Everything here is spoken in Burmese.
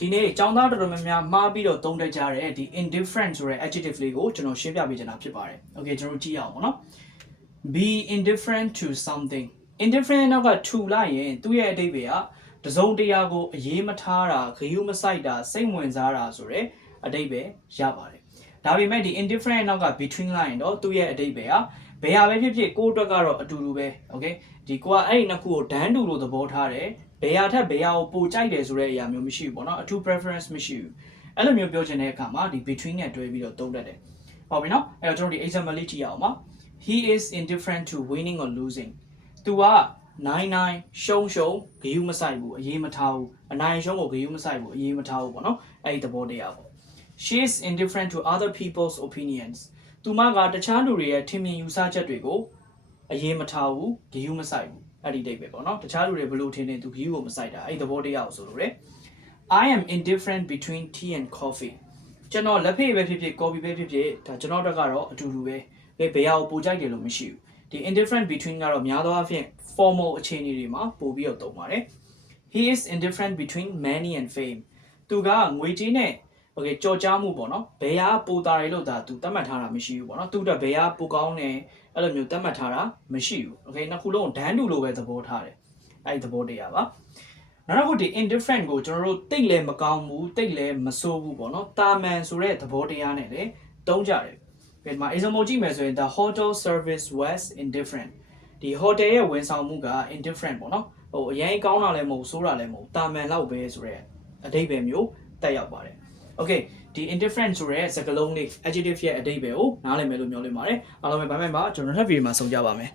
ဒီနေ့ကျောင်းသားတော်တော်များများမှားပြီးတော့သုံးတတ်ကြတဲ့ဒီ indifferent ဆိုတဲ့ adjective လေးကိုကျွန်တော်ရှင်းပြပေးချင်တာဖြစ်ပါတယ်။ Okay ကျွန်တော်ကြည့်ရအောင်ပေါ့နော်။ Be indifferent to something. Indifferent နောက်က to လိုက်ရင်သူ့ရဲ့အဓိပ္ပာယ်ကတစုံတရာကိုအရေးမထားတာ၊ဂရုမစိုက်တာ၊စိတ်ဝင်စားတာဆိုတဲ့အဓိပ္ပာယ်ရပါတယ်။ဒါပေမဲ့ဒီ indifferent နောက်က between လိုက်ရင်တော့သူ့ရဲ့အဓိပ္ပာယ်ကဘယ်ဟာပဲဖြစ်ဖြစ်ကိုယ့်အတွက်ကတော့အတူတူပဲ။ Okay ဒီကိုကအဲ့ဒီနှစ်ခုကိုဒန်းတူလို့သဘောထားတယ်။ဘယ်ဟာထက်ဘယ်ဟာကိုပိုကြိုက်တယ်ဆိုတဲ့အရာမျိုးမရှိဘူးပေါ့နော်အထူး preference မရှိဘူးအဲ့လိုမျိုးပြောချင်တဲ့အခါမှာဒီ between နဲ့တွဲပြီးတော့သုံးတတ်တယ်ဟုတ်ပြီနော်အဲ့တော့ကျွန်တော်ဒီ example လေးကြည့်ရအောင်ပါ he is indifferent to winning or losing သူကနိုင်ရှုံးဂရုမစိုက်ဘူးအရေးမထားဘူးအနိုင်ရှုံးကိုဂရုမစိုက်ဘူးအရေးမထားဘူးပေါ့နော်အဲ့ဒီသဘောတရားပေါ့ she is indifferent to other people's opinions သူမကတခြားလူတွေရဲ့ထင်မြင်ယူဆချက်တွေကိုအရေးမထားဘူးဂရုမစိုက်ဘူးအဲ့ဒီတိတ်ပဲပေါ့နော်တခြားလူတွေဘယ်လိုထင်နေသူဂရုကိုမစိုက်တာအဲ့ဒီသဘောတရားကိုဆိုလို့ရယ် I am indifferent between tea and coffee ကျွန်တော်လက်ဖေးပဲဖြစ်ဖြစ် coffee ပဲဖြစ်ဖြစ်ဒါကျွန်တော်တို့ကတော့အတူတူပဲဘယ်ဟာကိုပိုကြိုက်တယ်လို့မရှိဘူးဒီ indifferent between ကတော့များသောအားဖြင့် formal အခြေအနေတွေမှာပို့ပြီးတော့သုံးပါတယ် He is indifferent between money and fame သူကငွေကြေးနဲ့Okay ကြော်ကြားမှုပေါ့နော်ဘယ်ဟာပိုတာတွေလို့ဒါသူသတ်မှတ်ထားတာမရှိဘူးပေါ့နော်သူတို့ဘယ်ဟာပိုကောင်းတယ်အဲ့လိုမျိုးသတ်မှတ်ထားတာမရှိဘူး Okay နှစ်ခုလုံးဒန်းတူလို့ပဲသဘောထားတယ်အဲ့ဒီသဘောတရားပါနောက်တစ်ခုဒီ indifferent ကိုကျွန်တော်တို့တိတ်လည်းမကောင်းဘူးတိတ်လည်းမဆိုးဘူးပေါ့နော်တာမန်ဆိုတဲ့သဘောတရားနဲ့လည်းသုံးကြတယ်ဒီမှာ example ကြည့်မယ်ဆိုရင် the hotel service was indifferent ဒီ hotel ရဲ့ဝန်ဆောင်မှုက indifferent ပေါ့နော်ဟိုအရင်ကောင်းတာလည်းမဟုတ်ဆိုးတာလည်းမဟုတ်တာမန်လောက်ပဲဆိုတဲ့အဓိပ္ပာယ်မျိုးတက်ရောက်ပါတယ် Okay ဒီ indifferent ဆိုတဲ့စကားလုံးလေး adjective ရဲ့အဓိပ္ပာယ်ကိုနားလည်မယ်လို့မျှော်လင့်ပါတယ်အားလုံးပဲဘိုင်ဘိုင်ပါကျွန်တော်နောက်ဗီဒီယိုမှာဆုံကြပါမယ်